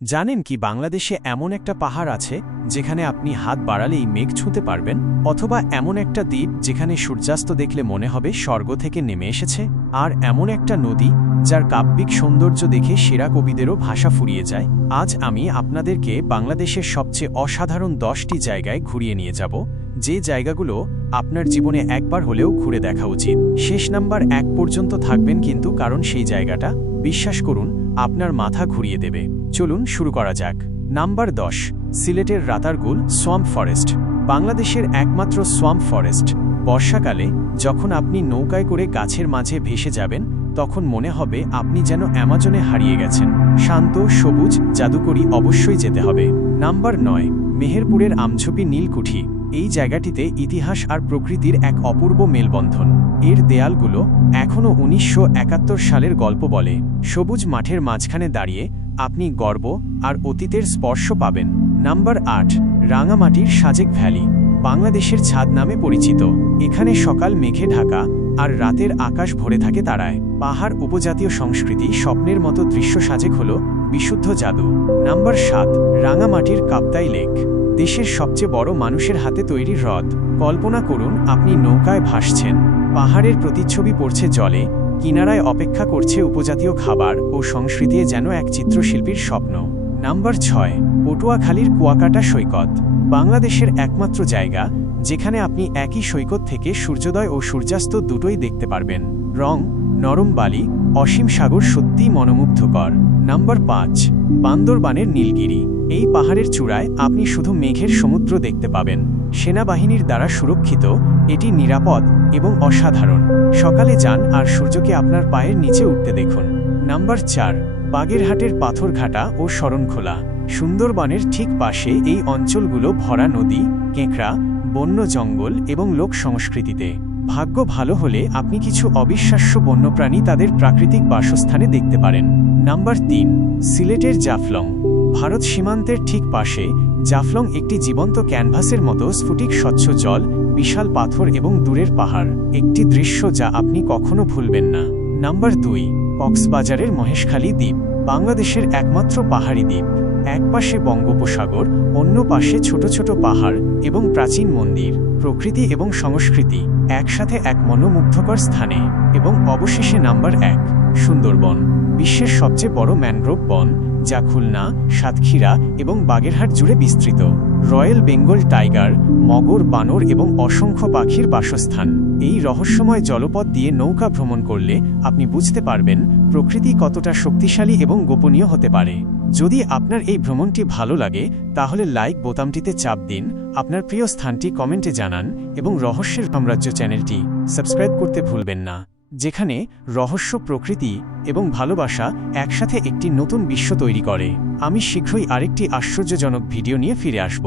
জানেন কি বাংলাদেশে এমন একটা পাহাড় আছে যেখানে আপনি হাত বাড়ালেই মেঘ ছুঁতে পারবেন, অথবা এমন একটা দ্বীপ যেখানে সূর্যাস্ত দেখলে মনে হবে স্বর্গ থেকে নেমে এসেছে, আর এমন একটা নদী যার কাব্যিক সৌন্দর্য দেখে সেরা কবিদেরও ভাষা ফুরিয়ে যায়। আজ আমি আপনাদেরকে বাংলাদেশের সবচেয়ে অসাধারণ 10টি জায়গায় ঘুরিয়ে নিয়ে যাব, যে জায়গাগুলো আপনার জীবনে একবার হলেও ঘুরে দেখা উচিত। শেষ নাম্বার 1 পর্যন্ত থাকবেন কিন্তু, কারণ সেই জায়গাটা, বিশ্বাস করুন, আপনার মাথা ঘুরিয়ে দেবে। চলুন শুরু করা যাক। নাম্বার 10, সিলেটের রাতারগুল সোয়াম্প ফরেস্ট। বাংলাদেশের একমাত্র সোয়াম্প ফরেস্ট। বর্ষাকালে যখন আপনি নৌকায় করে গাছের মাঝে ভেসে যাবেন, তখন মনে হবে আপনি যেন অ্যামাজনে হারিয়ে গেছেন। শান্ত, সবুজ, জাদুকরী, অবশ্যই যেতে হবে। নাম্বার 9, মেহেরপুরের আমঝুপি নীলকুঠি। এই জায়গাটিতে ইতিহাস আর প্রকৃতির এক অপূর্ব মেলবন্ধন। এর দেয়ালগুলো এখনও 1971 সালের গল্প বলে। সবুজ মাঠের মাঝখানে দাঁড়িয়ে আপনি গর্ব আর অতীতের স্পর্শ পাবেন। নাম্বার 8, রাঙামাটির সাজেক ভ্যালি। বাংলাদেশের ছাদ নামে পরিচিত। এখানে সকাল মেঘে ঢাকা আর রাতের আকাশ ভরে থাকে তারায়। পাহাড়, উপজাতীয় সংস্কৃতি, স্বপ্নের মতো দৃশ্য। সাজেক হল বিশুদ্ধ জাদু। নাম্বার 7, রাঙামাটির কাপ্তাই লেক। দেশের সবচেয়ে বড় মানুষের হাতে তৈরি হ্রদ। কল্পনা করুন আপনি নৌকায় ভাসছেন, পাহাড়ের প্রতিচ্ছবি পড়ছে জলে, কিনারায় অপেক্ষা করছে উপজাতীয় খাবার ও সংস্কৃতি, যেন এক চিত্রশিল্পীর স্বপ্ন। নাম্বার 6, পটুয়াখালীর কুয়াকাটা সৈকত। বাংলাদেশের একমাত্র জায়গা যেখানে আপনি একই সৈকত থেকে সূর্যোদয় ও সূর্যাস্ত দুটোই দেখতে পারবেন। রং, নরম বালি, অসীম সাগর, সত্যিই মনোমুগ্ধকর। নাম্বার 5, বান্দরবানের নীলগিরি। এই পাহাড়ের চূড়ায় আপনি শুধু মেঘের সমুদ্র দেখতে পাবেন। সেনাবাহিনীর দ্বারা সুরক্ষিত, এটি নিরাপদ এবং অসাধারণ। সকালে যান আর সূর্যকে আপনার পায়ের নিচে উঠতে দেখুন। নাম্বার 4, বাগেরহাটের পাথরঘাটা ও শরণখোলা। সুন্দরবনের ঠিক পাশে এই অঞ্চলগুলো ভরা নদী, কেঁকড়া, বন্য জঙ্গল এবং লোক সংস্কৃতিতে। ভাগ্য ভালো হলে আপনি কিছু অবিশ্বাস্য বন্যপ্রাণী তাদের প্রাকৃতিক বাসস্থানে দেখতে পারেন। নাম্বার 3, সিলেটের জাফলং। ভারত সীমান্তের ঠিক পাশে জাফলং একটি জীবন্ত ক্যানভাসের মতো। স্ফটিক স্বচ্ছ জল, বিশাল পাথর এবং দূরের পাহাড়, একটি দৃশ্য যা আপনি কখনো ভুলবেন না। নাম্বার 2, কক্সবাজারের মহেশখালী দ্বীপ। বাংলাদেশের একমাত্র পাহাড়ি দ্বীপ। এক পাশে বঙ্গোপসাগর, অন্য পাশে ছোট ছোট পাহাড় এবং প্রাচীন মন্দির। প্রকৃতি এবং সংস্কৃতি একসাথে এক মনোমুগ্ধকর স্থানে। এবং অবশেষে নাম্বার 1, সুন্দরবন। বিশ্বের সবচেয়ে বড় ম্যানগ্রোভ বন, যা খুলনা, সাতক্ষীরা এবং বাগেরহাট জুড়ে বিস্তৃত। রয়্যাল বেঙ্গল টাইগার, মগর, বানর এবং অসংখ্য পাখির বাসস্থান। এই রহস্যময় জলপথ দিয়ে নৌকা ভ্রমণ করলে আপনি বুঝতে পারবেন প্রকৃতি কতটা শক্তিশালী এবং গোপনীয় হতে পারে। যদি আপনার এই ভ্রমণটি ভালো লাগে, তাহলে লাইক বোতামটিতে চাপ দিন, আপনার প্রিয় স্থানটি কমেন্টে জানান এবং রহস্যের সাম্রাজ্য চ্যানেলটি সাবস্ক্রাইব করতে ভুলবেন না, যেখানে রহস্য, প্রকৃতি এবং ভালোবাসা একসাথে একটি নতুন বিশ্ব তৈরি করে। আমি শীঘ্রই আরেকটি আশ্চর্যজনক ভিডিও নিয়ে ফিরে আসব।